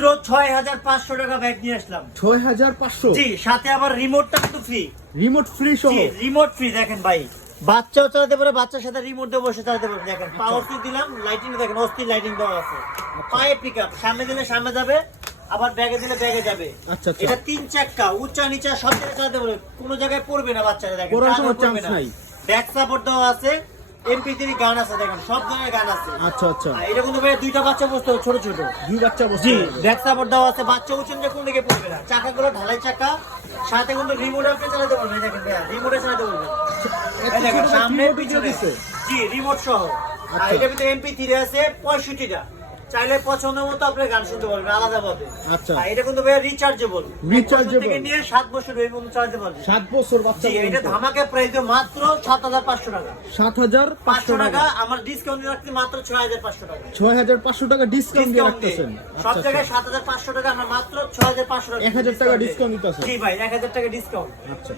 মাত্র ছয় হাজার পাঁচশো টাকা ব্যাগ নিয়ে আসলাম। ছয় হাজার পাঁচশো? জি সাথে আবার রিমোটটা কিন্তু ফ্রি রিমোট ফ্রি সহ? রিমোট ফ্রি দেখেন ভাই। বাচ্চাও চালাতে পারে বাচ্চার সাথে রিমোট দিয়ে বসে চালাতে পারে। দেখেন পাওয়ার সুইচ দিলাম লাইটিং দেখেন অস্থির লাইটিং দেওয়া আছে। পায়ে পিক আপ সামনে দিলে সামনে যাবে আবার ব্যাগে দিলে ব্যাগে যাবে। আচ্ছা, আচ্ছা। এটা তিন চাক্কা উচ্চা নিচা সব জায়গায় চালাতে পারে কোনো জায়গায় পড়বে না বাচ্চারা দেখেন পড়ার কোনো। নাই। ব্যাক সাপোর্ট দেওয়া আছে। এমপি গান আছে দেখেন সব ধরনের গান আছে। আচ্ছা আচ্ছা। এটা কিন্তু ভাই দুইটা বাচ্চা বসতে ছোট ছোট। দুই বাচ্চা বসে জি ব্যাক সাপোর্ট আছে বাচ্চা উচুন কোন দিকে পড়বে না। চাকাগুলো ঢালাই চাকা সাথে কিন্তু রিমোট আপনি চালাতে পারবেন দেখেন রিমোটে চালাতে পারবেন। দেখেন সামনে পিছনে। জি রিমোট সহ। আর আচ্ছা। ভিতরে এমপি থ্রি আছে পঁয়ষট্টিটা। চাইলে পছন্দ মতো আপনি গান শুনতে পারবেন আলাদা ভাবে। আচ্ছা। এটা কিন্তু ভাইয়া রিচার্জেবল Rechargeable। থেকে নিয়ে সাত বছর এই পর্যন্ত চালাতে পারবেন। সাত বছর বাচ্চা জি এটা ধামাকা প্রাইস মাত্র সাত হাজার পাঁচশো টাকা। সাত হাজার পাঁচশো পাঁচশো টাকা। টাকা আমার ডিসকাউন্ট রাখতে মাত্র ছয় হাজার পাঁচশো টাকা। ছয় হাজার পাঁচশো টাকা ডিসকাউন্ট দিয়ে রাখতেছেন। সব আচ্ছা জায়গায় সাত হাজার পাঁচশো টাকা আমরা মাত্র ছয় হাজার পাঁচশো টাকা 1000 টাকা discount দিতেছে। জি ভাই এক হাজার টাকা ডিসকাউন্ট আচ্ছা।